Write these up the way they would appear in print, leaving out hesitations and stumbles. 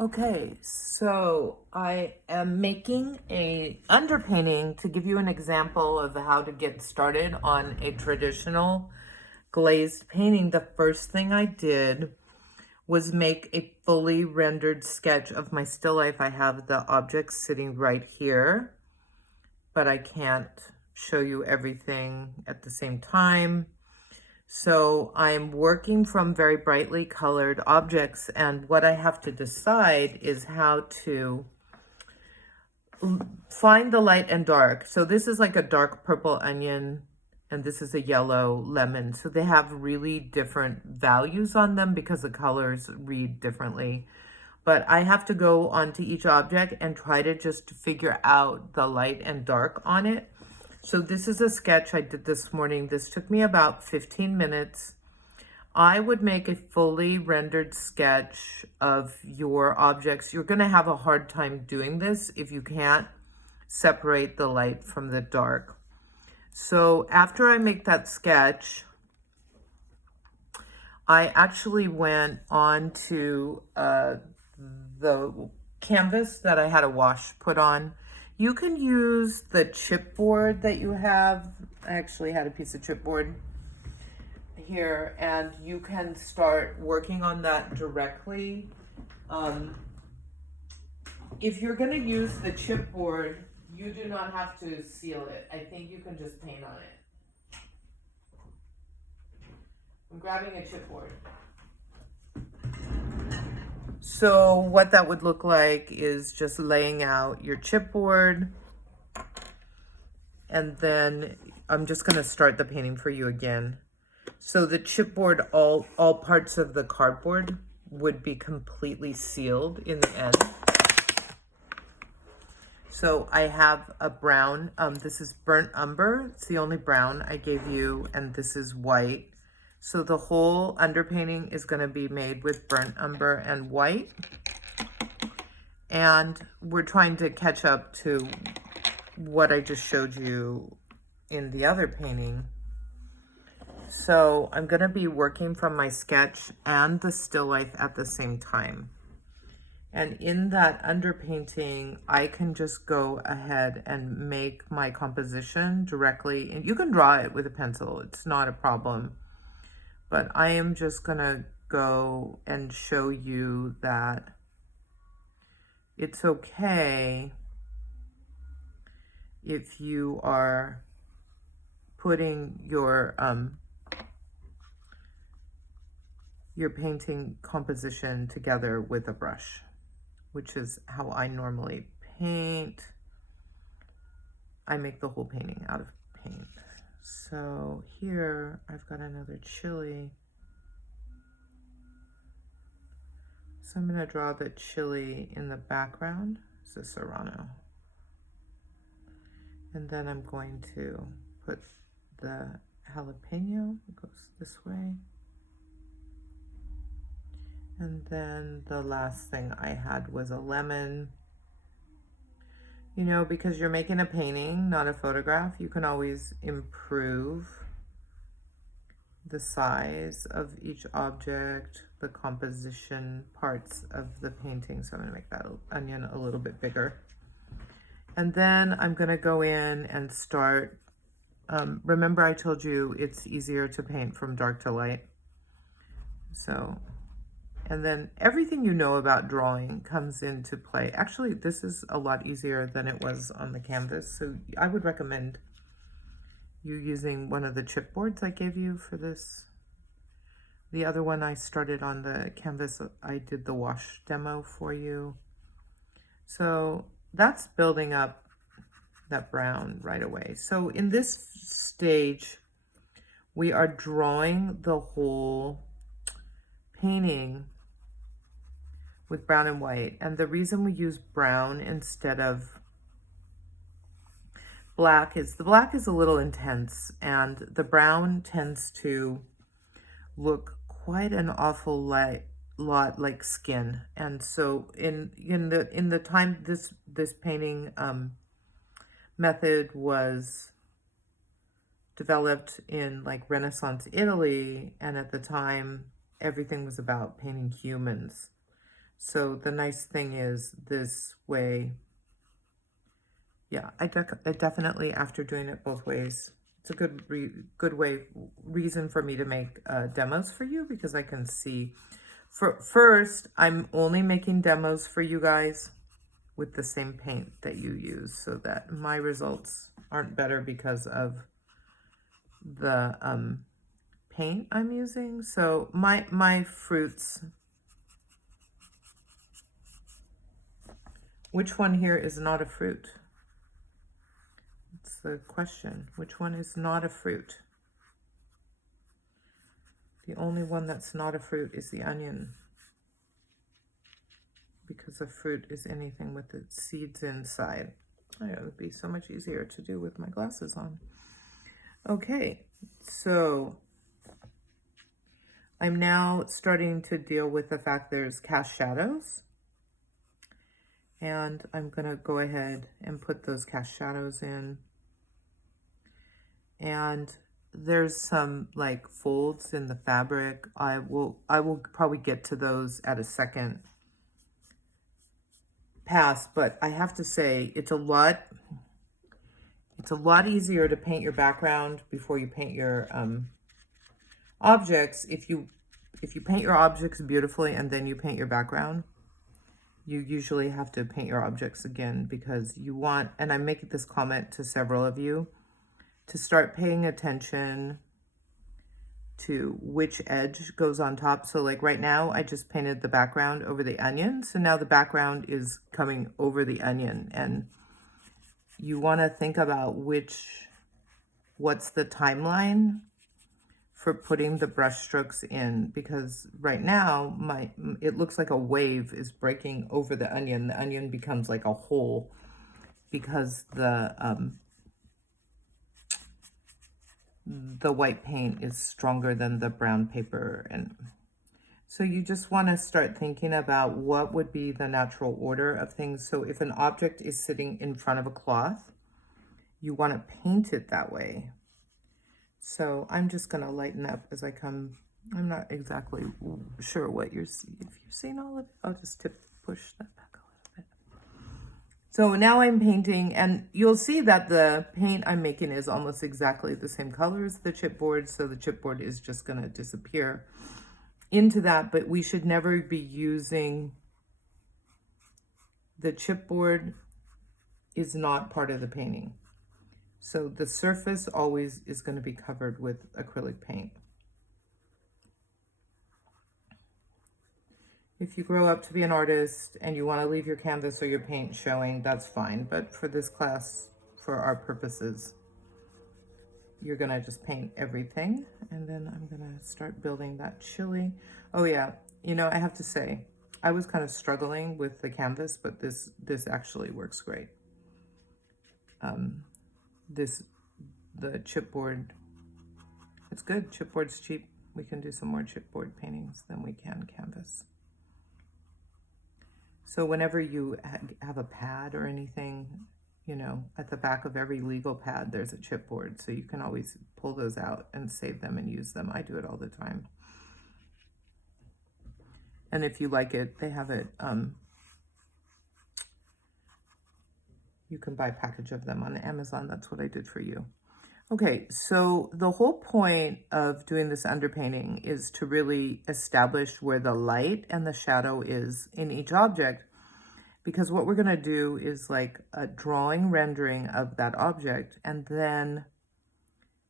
Okay, so I am making a underpainting to give you an example of how to get started on a traditional glazed painting. The first thing I did was make a fully rendered sketch of my still life. I have the objects sitting right here, but I can't show you everything at the same time. So I'm working from very brightly colored objects, and what I have to decide is how to find the light and dark. So this is like a dark purple onion, and this is a yellow lemon. So they have really different values on them because the colors read differently. But I have to go onto each object and try to just figure out the light and dark on it. So this is a sketch I did this morning. This took me about 15 minutes. I would make a fully rendered sketch of your objects. You're going to have a hard time doing this if you can't separate the light from the dark. So after I make that sketch, I actually went on to the canvas that I had a wash put on. You can use the chipboard that you have. I actually had a piece of chipboard here, and you can start working on that directly. If you're going to use the chipboard, you do not have to seal it. I think you can just paint on it. I'm grabbing a chipboard. So what that would look like is just laying out your chipboard, and then I'm just going to start the painting for you again. So the chipboard, all parts of the cardboard would be completely sealed in the end. So I have a brown, this is burnt umber. It's the only brown I gave you, and this is white. So the whole underpainting is going to be made with burnt umber and white. And we're trying to catch up to what I just showed you in the other painting. So I'm going to be working from my sketch and the still life at the same time. And in that underpainting, I can just go ahead and make my composition directly. And you can draw it with a pencil. It's not a problem. But I am just going to go and show you that it's okay if you are putting your painting composition together with a brush, which is how I normally paint. I make the whole painting out of paint. So here I've got another chili. So I'm going to draw the chili in the background. It's a serrano. And then I'm going to put the jalapeno. It goes this way. And then the last thing I had was a lemon. You know, because you're making a painting, not a photograph, you can always improve the size of each object, the composition parts of the painting. So I'm going to make that onion a little bit bigger. And then I'm going to go in and start. Remember I told you it's easier to paint from dark to light. So, and then everything you know about drawing comes into play. Actually, this is a lot easier than it was on the canvas. So I would recommend you using one of the chipboards I gave you for this. The other one I started on the canvas, I did the wash demo for you. So that's building up that brown right away. So in this stage, we are drawing the whole painting with brown and white. And the reason we use brown instead of black is the black is a little intense, and the brown tends to look quite an awful lot like skin. And so in the time this painting method was developed in like Renaissance Italy, and at the time everything was about painting humans. So the nice thing is this way, yeah, I definitely, after doing it both ways, it's a good reason for me to make demos for you, because I can see. First, I'm only making demos for you guys with the same paint that you use, so that my results aren't better because of the paint I'm using. So my fruits, which one here is not a fruit? It's the question. Which one is not a fruit? The only one that's not a fruit is the onion, because a fruit is anything with the seeds inside. Oh, it would be so much easier to do with my glasses on. Okay, so I'm now starting to deal with the fact there's cast shadows. And I'm gonna go ahead and put those cast shadows in. And there's some like folds in the fabric. I will probably get to those at a second pass, but I have to say it's a lot easier to paint your background before you paint your objects. If you paint your objects beautifully and then you paint your background, you usually have to paint your objects again, because you want, and I'm making this comment to several of you, to start paying attention to which edge goes on top. So like right now, I just painted the background over the onion. So now the background is coming over the onion, and you want to think about what's the timeline for putting the brush strokes in, because right now it looks like a wave is breaking over the onion. The onion becomes like a hole because the white paint is stronger than the brown paper. And so you just want to start thinking about what would be the natural order of things. So if an object is sitting in front of a cloth, you want to paint it that way. So I'm just going to lighten up as I come. I'm not exactly sure what if you're seeing all of it. I'll just push that back a little bit. So now I'm painting, and you'll see that the paint I'm making is almost exactly the same color as the chipboard. So the chipboard is just going to disappear into that, but we should never be using the chipboard. Is not part of the painting. So the surface always is going to be covered with acrylic paint. If you grow up to be an artist and you want to leave your canvas or your paint showing, that's fine. But for this class, for our purposes, you're going to just paint everything. And then I'm going to start building that chili. Oh yeah, you know, I have to say, I was kind of struggling with the canvas, but this actually works great. The chipboard, it's good. Chipboard's cheap. We can do some more chipboard paintings than we can canvas. So whenever you have a pad or anything, you know, at the back of every legal pad, there's a chipboard. So you can always pull those out and save them and use them. I do it all the time. And if you like it, they have it, you can buy a package of them on Amazon. That's what I did for you. Okay, so the whole point of doing this underpainting is to really establish where the light and the shadow is in each object, because what we're going to do is like a drawing rendering of that object, and then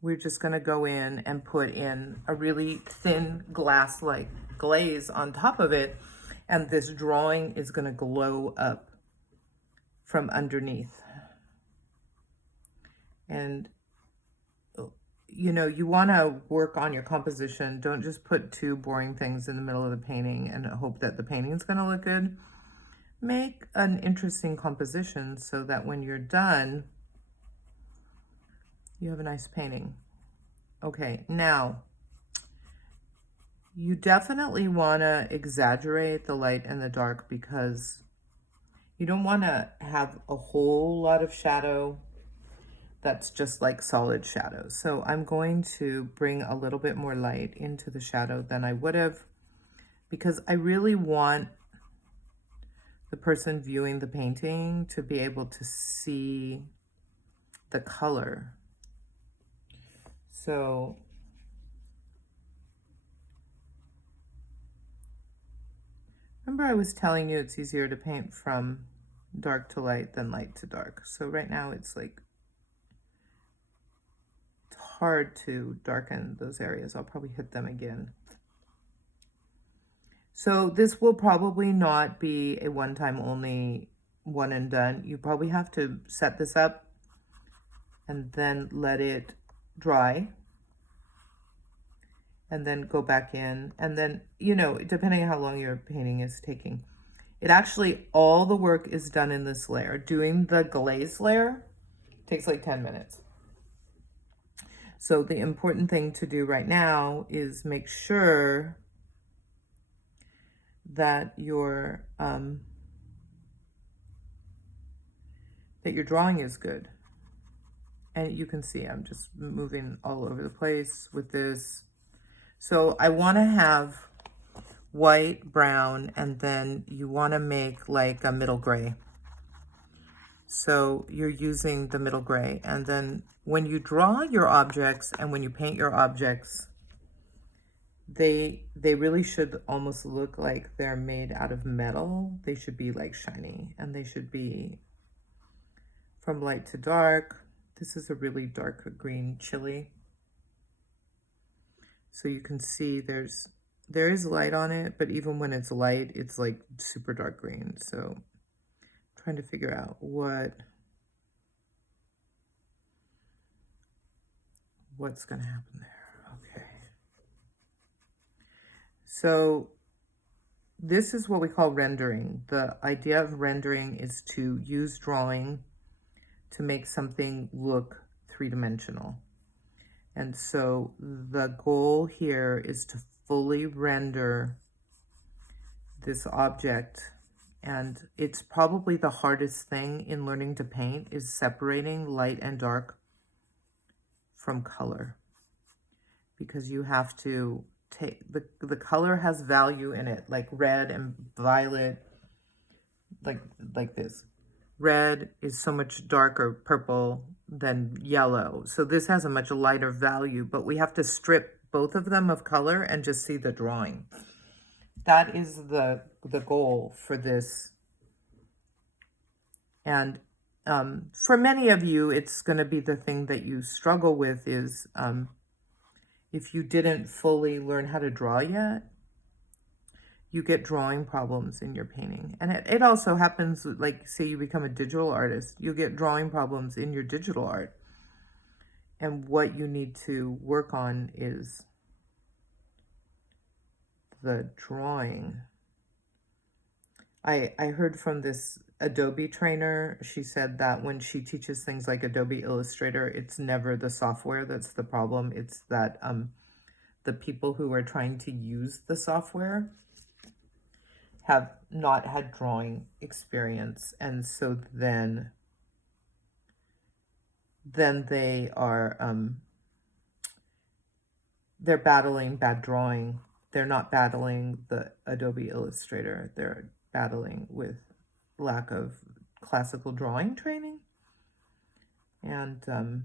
we're just going to go in and put in a really thin glass-like glaze on top of it, and this drawing is going to glow up from underneath. And you know, you want to work on your composition. Don't just put two boring things in the middle of the painting and hope that the painting is going to look good. Make an interesting composition so that when you're done, you have a nice painting. Okay, now, you definitely want to exaggerate the light and the dark, because you don't want to have a whole lot of shadow that's just like solid shadow. So I'm going to bring a little bit more light into the shadow than I would have, because I really want person viewing the painting to be able to see the color. So remember I was telling you it's easier to paint from dark to light than light to dark. So right now it's like, it's hard to darken those areas. I'll probably hit them again. So this will probably not be a one-time only, one and done. You probably have to set this up and then let it dry and then go back in. And then, you know, depending on how long your painting is taking. It actually, all the work is done in this layer. Doing the glaze layer takes like 10 minutes. So the important thing to do right now is make sure that your drawing is good. And you can see I'm just moving all over the place with this. So I want to have white, brown, and then you want to make like a middle gray. So you're using the middle gray. And then when you draw your objects and when you paint your objects, they really should almost look like they're made out of metal. They should be like shiny, and they should be from light to dark. This is a really dark green chili. So you can see there is light on it, but even when it's light, it's like super dark green. So I'm trying to figure out what's going to happen there. Okay. So this is what we call rendering. The idea of rendering is to use drawing to make something look three-dimensional. And so the goal here is to fully render this object. And it's probably the hardest thing in learning to paint is separating light and dark from color. Because you have to take, the color has value in it, like red and violet, like this. Red is so much darker purple than yellow. So this has a much lighter value, but we have to strip both of them of color and just see the drawing. That is the goal for this. And for many of you, it's going to be the thing that you struggle with is if you didn't fully learn how to draw yet, you get drawing problems in your painting. And it also happens, like, say you become a digital artist, you get drawing problems in your digital art. And what you need to work on is the drawing. I heard from this Adobe trainer, she said that when she teaches things like Adobe Illustrator, it's never the software that's the problem. It's that the people who are trying to use the software have not had drawing experience, and so then they are they're battling bad drawing. They're not battling the Adobe Illustrator. They're battling with lack of classical drawing training. And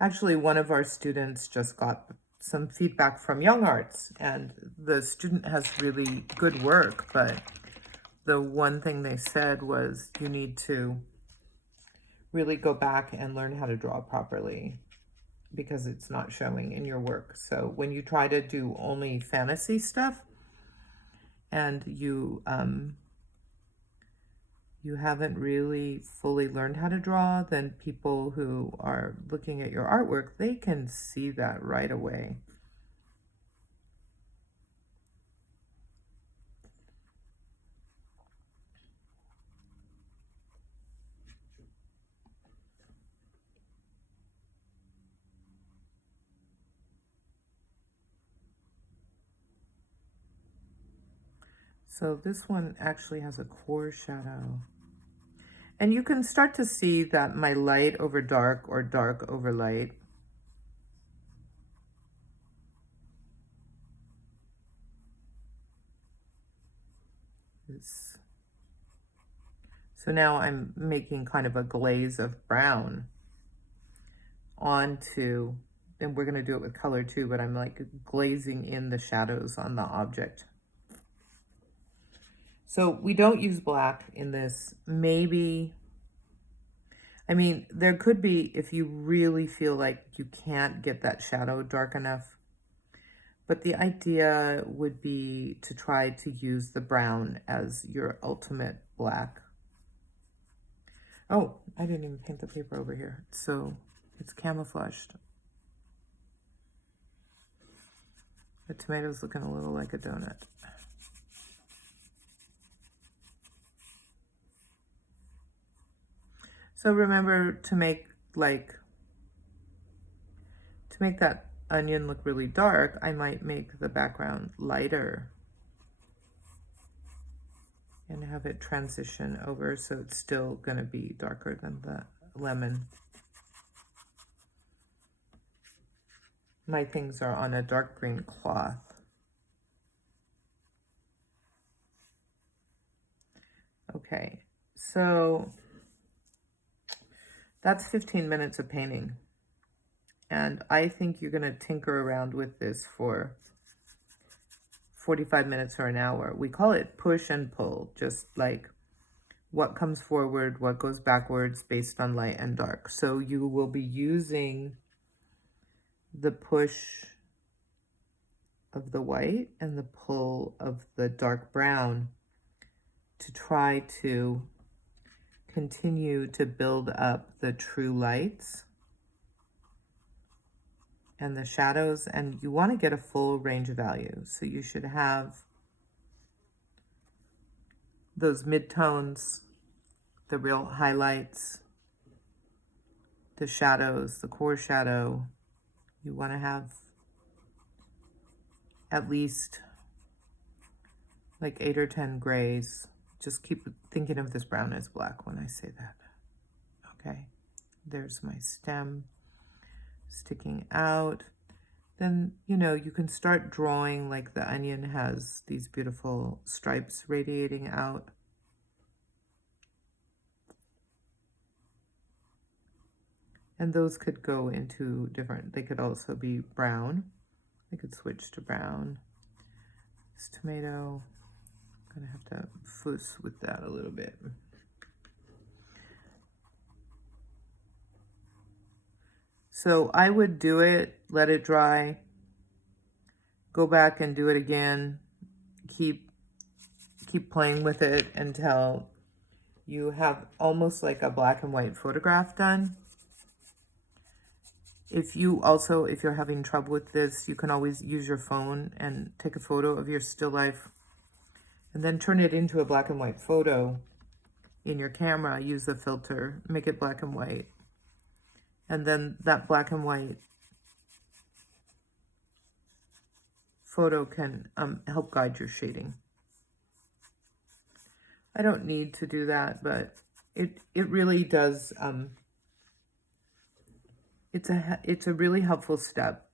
actually, one of our students just got some feedback from Young Arts, and the student has really good work, but the one thing they said was you need to really go back and learn how to draw properly because it's not showing in your work. So when you try to do only fantasy stuff and you haven't really fully learned how to draw, then people who are looking at your artwork, they can see that right away. So this one actually has a core shadow. And you can start to see that my light over dark or dark over light is So now I'm making kind of a glaze of brown onto, and we're gonna do it with color too, but I'm like glazing in the shadows on the object. So we don't use black in this. Maybe, I mean, there could be if you really feel like you can't get that shadow dark enough, but the idea would be to try to use the brown as your ultimate black. Oh, I didn't even paint the paper over here, so it's camouflaged. The tomato's looking a little like a donut. So remember to make that onion look really dark, I might make the background lighter and have it transition over so it's still gonna be darker than the lemon. My things are on a dark green cloth. Okay, so that's 15 minutes of painting. And I think you're gonna tinker around with this for 45 minutes or an hour. We call it push and pull, just like what comes forward, what goes backwards based on light and dark. So you will be using the push of the white and the pull of the dark brown to try to continue to build up the true lights and the shadows, and you want to get a full range of values. So you should have those midtones, the real highlights, the shadows, the core shadow. You want to have at least like 8 or 10 grays. Just keep thinking of this brown as black when I say that. Okay, there's my stem sticking out. Then, you know, you can start drawing like the onion has these beautiful stripes radiating out. And those could go into different, they could also be brown. I could switch to brown. This tomato, I'm gonna have to fuss with that a little bit. So I would do it, let it dry, go back and do it again, keep playing with it until you have almost like a black and white photograph done. If you're having trouble with this, you can always use your phone and take a photo of your still life and then turn it into a black and white photo in your camera. Use the filter, make it black and white. And then that black and white photo can help guide your shading. I don't need to do that, but it really does. It's a really helpful step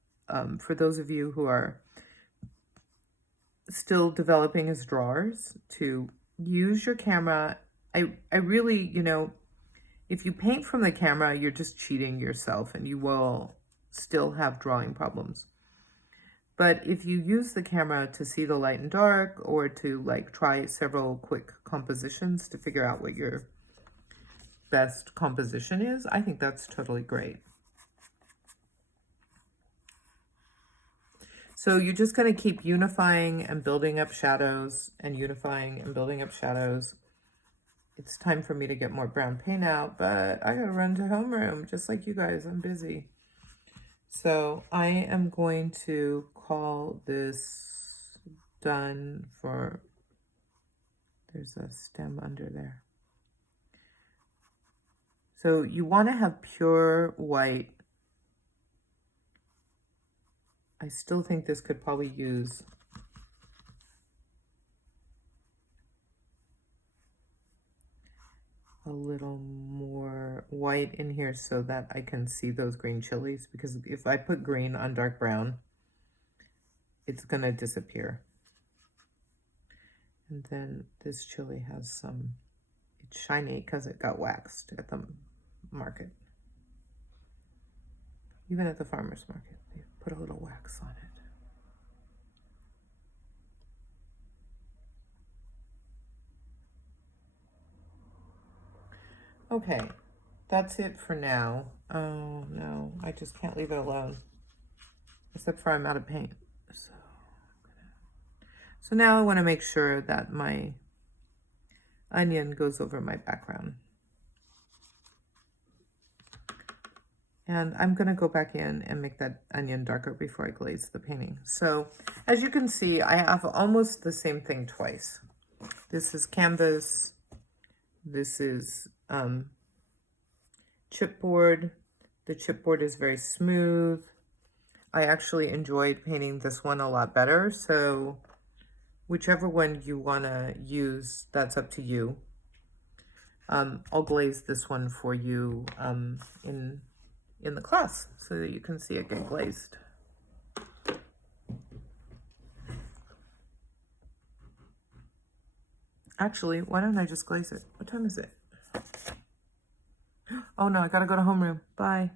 for those of you who are still developing as drawers to use your camera. I really, you know, if you paint from the camera, you're just cheating yourself and you will still have drawing problems. But if you use the camera to see the light and dark, or to like try several quick compositions to figure out what your best composition is, I think that's totally great. So you're just going to keep unifying and building up shadows and unifying and building up shadows. It's time for me to get more brown paint out, but I gotta run to homeroom just like you guys. I'm busy. So I am going to call this done for, there's a stem under there. So you want to have pure white. I still think this could probably use a little more white in here so that I can see those green chilies, because if I put green on dark brown, it's gonna disappear. And then this chili has some, It's shiny because it got waxed at the market. Even at the farmer's market, they put a little wax on it. Okay, that's it for now. Oh no, I just can't leave it alone. Except for I'm out of paint. So now I want to make sure that my onion goes over my background. And I'm going to go back in and make that onion darker before I glaze the painting. So as you can see, I have almost the same thing twice. This is canvas. This is chipboard. The chipboard is very smooth. I actually enjoyed painting this one a lot better. So whichever one you want to use, that's up to you. I'll glaze this one for you in the class so that you can see it get glazed. Actually, why don't I just glaze it? What time is it? Oh no, I gotta go to homeroom. Bye.